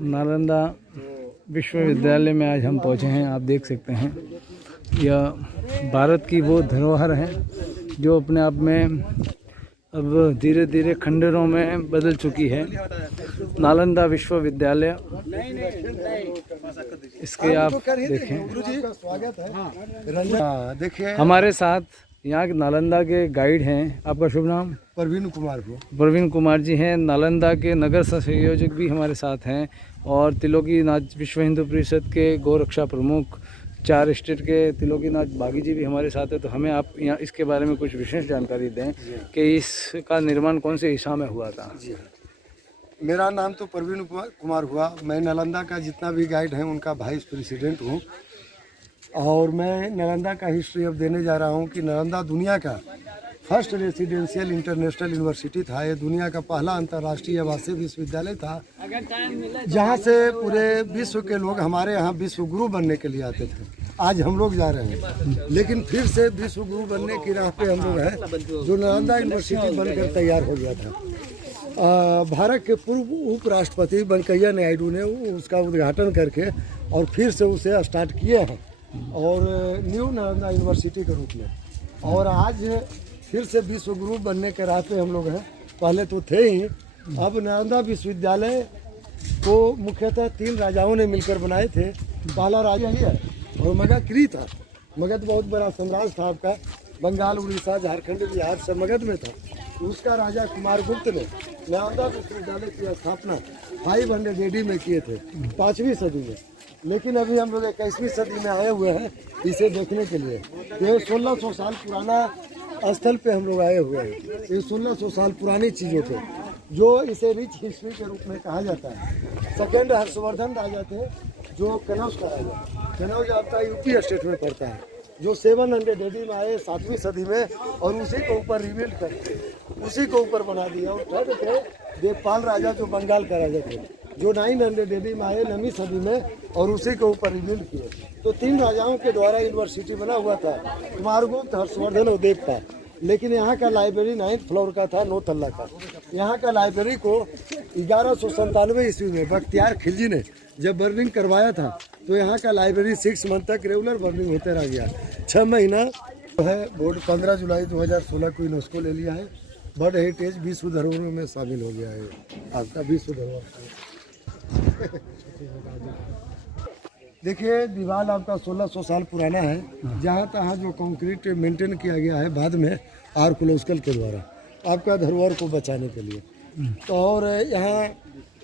नालंदा विश्वविद्यालय में आज हम पहुँचे हैं। आप देख सकते हैं यह भारत की वो धरोहर है जो अपने आप में अब धीरे धीरे खंडरों में बदल चुकी है। नालंदा विश्वविद्यालय, इसके आप देखें। स्वागत है। देखिए हमारे साथ यहाँ के नालंदा के गाइड हैं। आपका शुभ नाम? प्रवीण कुमार को। प्रवीण कुमार जी हैं। नालंदा के नगर संयोजक भी हमारे साथ हैं और त्रिलोकीनाथ विश्व हिंदू परिषद के गौरक्षा प्रमुख 4 स्टेट के त्रिलोकीनाथ बागी जी भी हमारे साथ है। तो हमें आप यहाँ इसके बारे में कुछ विशेष जानकारी दें कि इसका निर्माण कौन से ईसा में हुआ था। जी मेरा नाम तो प्रवीण कुमार हुआ। मैं नालंदा का जितना भी गाइड है उनका वाइस प्रेसिडेंट हूँ और मैं नालंदा का हिस्ट्री अब देने जा रहा हूँ कि नालंदा दुनिया का फर्स्ट रेसिडेंशियल इंटरनेशनल यूनिवर्सिटी था। ये दुनिया का पहला अंतर्राष्ट्रीय आवासीय विश्वविद्यालय था जहाँ से पूरे विश्व के लोग हमारे यहाँ विश्व गुरु बनने के लिए आते थे। आज हम लोग जा रहे हैं लेकिन फिर से विश्व गुरु बनने की राह पे हम लोग हैं। जो नालंदा यूनिवर्सिटी बनकर तैयार हो गया था, भारत के पूर्व उपराष्ट्रपति वेंकैया नायडू ने उसका उद्घाटन करके और फिर से उसे स्टार्ट किए हैं और न्यू नालंदा यूनिवर्सिटी के रूप में। और आज फिर से विश्व गुरु बनने के राह पे हम लोग हैं। पहले तो थे ही। अब नालंदा विश्वविद्यालय को मुख्यतः 3 राजाओं ने मिलकर बनाए थे। पहला राजा ही है और मगध था। मगध बहुत बड़ा साम्राज्य था आपका। बंगाल, उड़ीसा, झारखंड, बिहार सब मगध में था। उसका राजा कुमारगुप्त ने नालंदा विश्वविद्यालय की स्थापना 500 AD में किए थे, 5वीं सदी में। लेकिन अभी हम लोग 21वीं सदी में आए हुए हैं इसे देखने के लिए। ये 1600 साल पुराना स्थल पे हम लोग आए हुए हैं। ये 1600 साल पुरानी चीज़ों पे जो इसे रिच हिस्ट्री के रूप में कहा जाता है। सेकेंड हर्षवर्धन राजा थे जो कनौज का राजा। कनौज आपका यूपी स्टेट में पड़ता है, जो 700 AD में आए 7वीं सदी में और उसी को ऊपर रिबिल्ड करके उसी को ऊपर बना दिया। और थर्ड थे देवपाल राजा जो बंगाल का राजा थे, जो 900 AD में आए 9वीं सदी में और उसी के ऊपर रिबिल्ड किए। तो 3 राजाओं के द्वारा यूनिवर्सिटी बना हुआ था, कुमारगुप्त, हर्षवर्धन और देवपाल। लेकिन यहाँ का लाइब्रेरी 9th फ्लोर का था, 9 तल्ला का। यहाँ का लाइब्रेरी को 1197 ईस्वी में बख्तियार खिलजी ने जब बर्निंग करवाया था तो यहाँ का लाइब्रेरी 6 मंथ तक रेगुलर बर्निंग होते रह गया। 6 महीना है। बोर्ड 15 जुलाई 2016 को यूनेस्को ले लिया है। वर्ल्ड हेरिटेज विश्व धरोहरों में शामिल हो गया है आपका विश्व धरोहर। देखिए दीवार आपका 1600 साल पुराना है। जहाँ तहाँ जो कंक्रीट मेंटेन किया गया है बाद में आर्कोलॉजिकल के द्वारा आपका धरोहर को बचाने के लिए। तो और यहाँ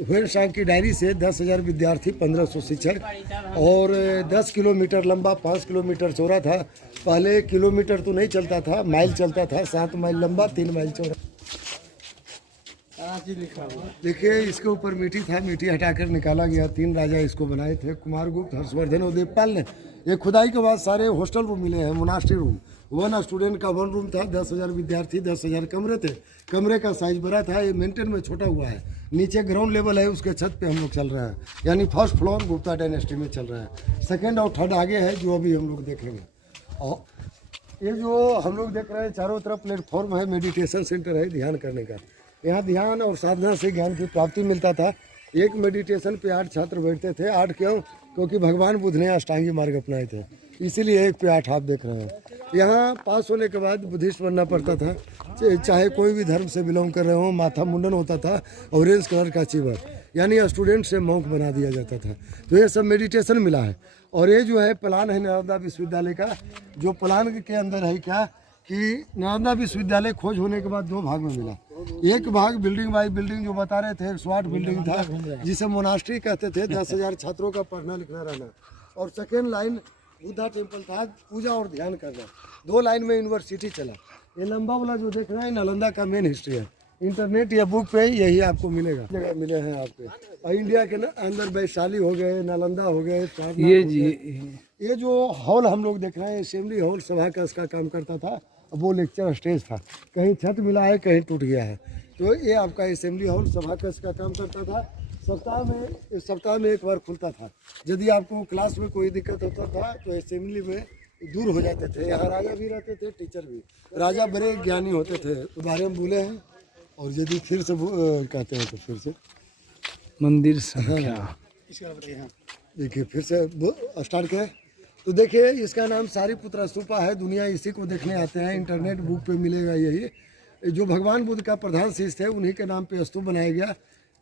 ह्वेन की डायरी से 10,000 विद्यार्थी, 1500 शिक्षक और 10 किलोमीटर लंबा, 5 किलोमीटर चौड़ा था। पहले किलोमीटर तो नहीं चलता था, माइल चलता था। 7 माइल लंबा, 3 माइल चौड़ा। देखिए इसके ऊपर मिट्टी था, मिट्टी हटाकर निकाला गया। 3 राजा इसको बनाए थे, कुमारगुप्त, हर्षवर्धन और देवपाल ने। ये खुदाई के बाद सारे हॉस्टल रूम मिले हैं, मोनास्ट्री रूम। 1 स्टूडेंट का 1 रूम था, 10,000 विद्यार्थी, 10,000 कमरे थे। कमरे का साइज बड़ा था। ये मेंटेन में छोटा हुआ है। नीचे ग्राउंड लेवल है, उसके छत पे हम लोग चल रहे हैं, यानी फर्स्ट फ्लोर गुप्ता डायनेस्टी में चल रहा है। सेकेंड और थर्ड आगे है जो अभी हम लोग देखेंगे। और ये जो हम लोग देख रहे हैं चारों तरफ प्लेटफॉर्म है, मेडिटेशन सेंटर है ध्यान करने का। यहाँ ध्यान और साधना से ज्ञान की प्राप्ति मिलता था। एक मेडिटेशन पे 8 छात्र बैठते थे। 8 क्यों? क्योंकि भगवान बुद्ध ने अष्टांगी मार्ग अपनाए थे, इसीलिए 1 पे 8 आप देख रहे हैं। यहाँ पास होने के बाद बुद्धिस्ट बनना पड़ता था। चाहे कोई भी धर्म से बिलोंग कर रहे हो, माथा मुंडन होता था, ऑरेंज कलर का चिवर, यानी स्टूडेंट से मॉन्क बना दिया जाता था। तो ये सब मेडिटेशन मिला है। और ये जो है प्लान है नालंदा विश्वविद्यालय का, जो प्लान के अंदर है क्या कि नालंदा विश्वविद्यालय खोज होने के बाद 2 भाग में मिला। एक भाग बिल्डिंग बाई बिल्डिंग जो बता रहे थे, 108 बिल्डिंग था जिसे मोनास्ट्री कहते थे, 10,000 छात्रों का पढ़ना लिखना रहना। और सेकेंड लाइन बुद्धा टेम्पल था, पूजा और ध्यान करना। 2 लाइन में यूनिवर्सिटी चला। ये लंबा वाला जो देख रहे हैं नालंदा का मेन हिस्ट्री है। इंटरनेट या बुक पे यही आपको मिलेगा। जगह मिले हैं आपके। और इंडिया के अंदर वैशाली हो गए, नालंदा हो गए, ये जो हॉल हम लोग देख रहे हैं असेंबली हॉल सभा का इसका काम करता था। वो लेक्चर स्टेज था, कहीं छत मिला है, कहीं टूट गया है। तो ये आपका असेंबली हॉल सभा का इसका काम करता था। सप्ताह में 1 बार खुलता था। यदि आपको क्लास में कोई दिक्कत होता था तो असेंबली में दूर हो जाते थे। यहाँ राजा भी रहते थे, टीचर भी। राजा बड़े ज्ञानी होते थे, तो बारे में बोले हैं। और यदि फिर से कहते हैं तो फिर से मंदिर संख्या इसके बारे में बताइए। हाँ, देखिए फिर से स्टार्ट करें। तो देखिए इसका नाम सारीपुत्र स्तूपा है, दुनिया इसी को देखने आते हैं, इंटरनेट बुक पे मिलेगा यही। जो भगवान बुद्ध का प्रधान शिष्य थे उन्हीं के नाम पे स्तूप बनाया गया।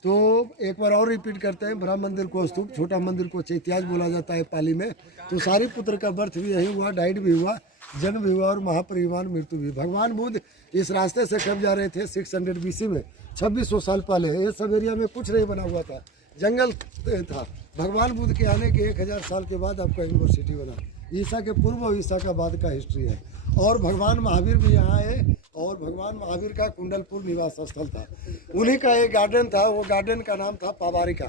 तो एक बार और रिपीट करते हैं, बड़ा मंदिर को स्तूप, छोटा मंदिर को चैत्याज बोला जाता है पाली में। तो सारीपुत्र का बर्थ भी यही हुआ, डाइट भी हुआ, जन्म भी हुआ और महापरिनिर्वाण मृत्यु भी। भगवान बुद्ध इस रास्ते से कब जा रहे थे 600 BC में, 2600 साल पहले। ये सब एरिया में कुछ नहीं बना हुआ था, जंगल था। भगवान बुद्ध के आने के 1000 साल के बाद आपका यूनिवर्सिटी बना। ईसा के पूर्व और ईसा का बाद का हिस्ट्री है। और भगवान महावीर भी यहाँ आए और भगवान महावीर का कुंडलपुर निवास स्थल था। उन्हीं का एक गार्डन था, वो गार्डन का नाम था पावारिका,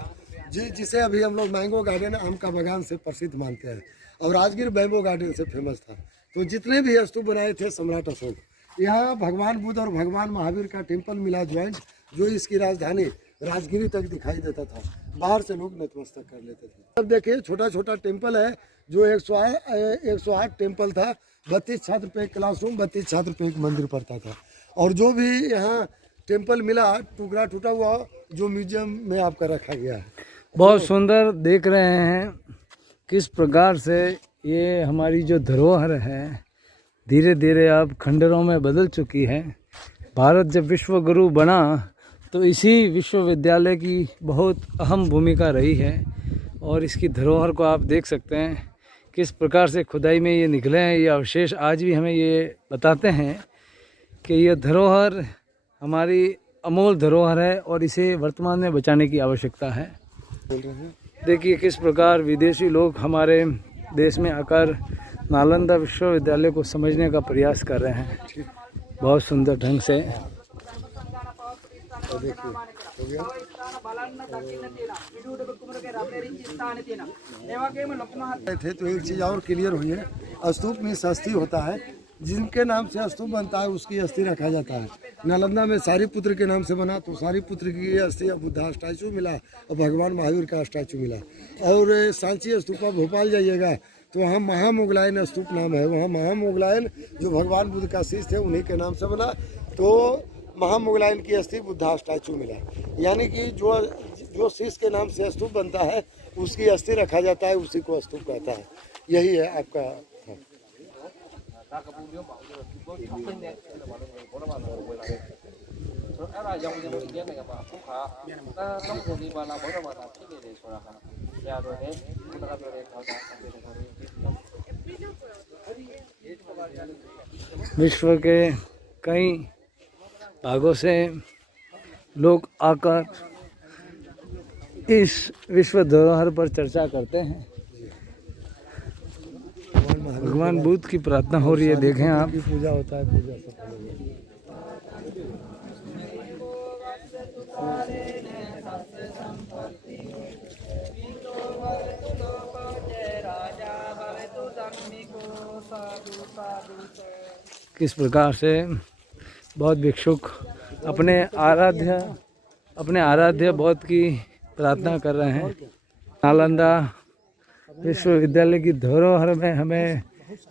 जिसे अभी हम लोग मैंगो गार्डन आम का बागान से प्रसिद्ध मानते हैं, और राजगीर बैम्बो गार्डन से फेमस था। तो जितने भी स्तूप बनाए थे सम्राट अशोक, यहाँ भगवान बुद्ध और भगवान महावीर का टेम्पल मिला ज्वाइंट, जो इसकी राजधानी राजगिरी तक दिखाई देता था। बाहर से लोग नतमस्तक कर लेते थे। अब देखिए छोटा छोटा टेम्पल है, जो 108 टेम्पल था, 32 छात्र पे एक क्लासरूम, 32 छात्र पे एक मंदिर पड़ता था। और जो भी यहाँ टेम्पल मिला टुकड़ा टूटा हुआ, जो म्यूजियम में आपका रखा गया है। बहुत सुंदर देख रहे हैं किस प्रकार से ये हमारी जो धरोहर है धीरे धीरे अब खंडरों में बदल चुकी है। भारत जब विश्व गुरु बना तो इसी विश्वविद्यालय की बहुत अहम भूमिका रही है, और इसकी धरोहर को आप देख सकते हैं किस प्रकार से खुदाई में ये निकले हैं। ये अवशेष आज भी हमें ये बताते हैं कि यह धरोहर हमारी अमूल धरोहर है और इसे वर्तमान में बचाने की आवश्यकता है। देखिए किस प्रकार विदेशी लोग हमारे देश में आकर नालंदा विश्वविद्यालय को समझने का प्रयास कर रहे हैं बहुत सुंदर ढंग से। थे तो एक चीज़ और क्लियर हुई है, स्तूप में अस्थि होता है, जिनके नाम से स्तूप बनता है उसकी अस्थि रखा जाता है। नालंदा में सारीपुत्र के नाम से बना तो सारीपुत्र की अस्थि, बुद्धा स्टैचू मिला और भगवान महावीर का स्टैचू मिला। और सांची स्तूपा भोपाल जाइएगा तो वहाँ महामोगलायन स्तूप नाम है, वहाँ महामोगलायन जो भगवान बुद्ध का शिष्य थे उन्हीं के नाम से बना। तो महामोगलायन की अस्थि बुद्धा स्टैचू मिला, यानी कि जो शिष्य के नाम से स्तूप बनता है उसकी अस्थि रखा जाता है, उसी को स्तूप कहता है। यही है आपका। विश्व के कई भागों से लोग आकर इस विश्व धरोहर पर चर्चा करते हैं। भगवान बुद्ध की प्रार्थना हो रही है, देखें आप। पूजा होता है, पूजा सफल हो गई। किस प्रकार से बहुत भिक्षुक अपने आराध्य बौद्ध की प्रार्थना कर रहे हैं। नालंदा विश्वविद्यालय की धरोहर में हमें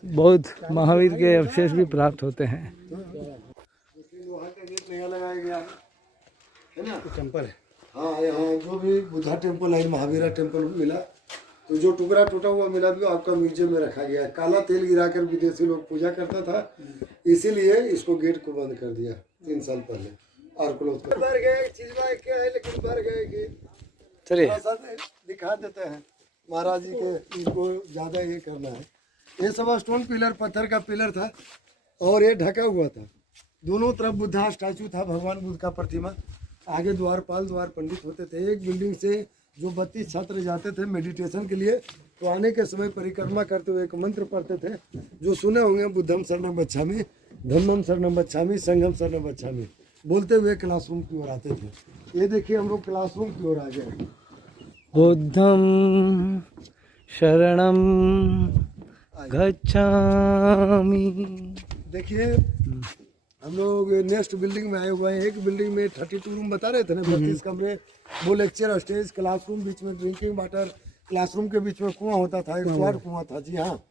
बौद्ध महावीर के अवशेष भी प्राप्त होते हैं। टेम्पल है, हाँ यहाँ जो भी बुद्धा टेम्पल है, महावीरा टेम्पल मिला। तो जो टुकड़ा टूटा हुआ मिला भी आपका म्यूजियम में रखा गया है। काला तेल गिराकर विदेशी लोग पूजा करता था, इसीलिए इसको गेट को बंद कर दिया 3 साल पहले और क्लोज कर दिया। चीज क्या है लेकिन बढ़ गए कि चलिए दिखा देते हैं महाराज जी के, इनको ज़्यादा ये करना है। ये सब स्टोन पिलर, पत्थर का पिलर था और ये ढका हुआ था। दोनों तरफ बुद्धा स्टैचू था, भगवान बुद्ध का प्रतिमा। आगे द्वारपाल द्वार पंडित होते थे। एक बिल्डिंग से जो 32 छात्र जाते थे मेडिटेशन के लिए, तो आने के समय परिक्रमा करते हुए एक मंत्र पढ़ते थे जो सुने होंगे, बुद्धम शरणम गच्छामि, धम्मम शरणम गच्छामि, संघम शरणम गच्छामि, बोलते हुए क्लासरूम की ओर आते थे। ये देखिए हम लोग क्लासरूम की ओर आ गए। बुद्धं शरणं गच्छामि। देखिए हम लोग नेक्स्ट बिल्डिंग में आए हुए हैं। एक बिल्डिंग में 32 रूम बता रहे थे ना, 32 कमरे, वो लेक्चर स्टेज, क्लासरूम, बीच में ड्रिंकिंग वाटर, क्लासरूम के बीच में कुआं होता था, एक द्वार कुआं था, जी हाँ।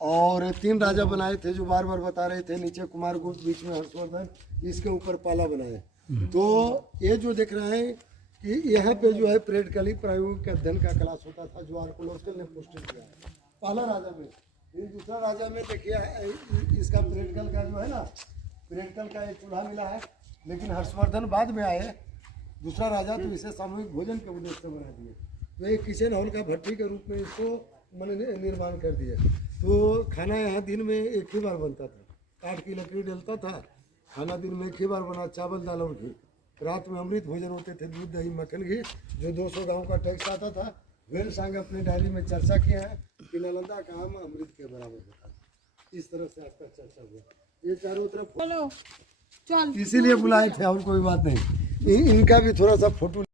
और 3 राजा बनाए थे जो बार बार बता रहे थे, नीचे कुमारगुप्त, बीच में हर्षवर्धन, इसके ऊपर पाला बनाए। तो ये जो देख रहे हैं कि यहाँ पे जो है प्रैक्टिकली प्रायोगिक अध्ययन का क्लास होता था जो आर्कोलॉजिकल ने पोस्टर किया है पहला राजा में। लेकिन दूसरा राजा में देखिए इसका प्रैक्टिकल का जो है ना, प्रैक्टिकल का एक चूल्हा मिला है। लेकिन हर्षवर्धन बाद में आए दूसरा राजा, तो इसे सामूहिक भोजन के उद्देश्य से बना दिए। तो एक किचन हॉल का भट्टी के रूप में इसको मैंने निर्माण कर दिया। तो खाना यहाँ दिन में एक ही बार बनता था, काठ की लकड़ी डलता था, खाना दिन में एक ही बार बना, चावल दाल और घी। रात में अमृत भोजन होते थे, दूध दही मक्खन घी, जो 200 गांव का टैक्स आता था। वेल सांग अपने डायरी में चर्चा किया है कि नालंदा का आम अमृत के बराबर होता है। इस तरह से आज तक चर्चा हुआ। ये चारों तरफ चल इसीलिए बुलाए थे और कोई बात नहीं। इनका भी थोड़ा सा फोटो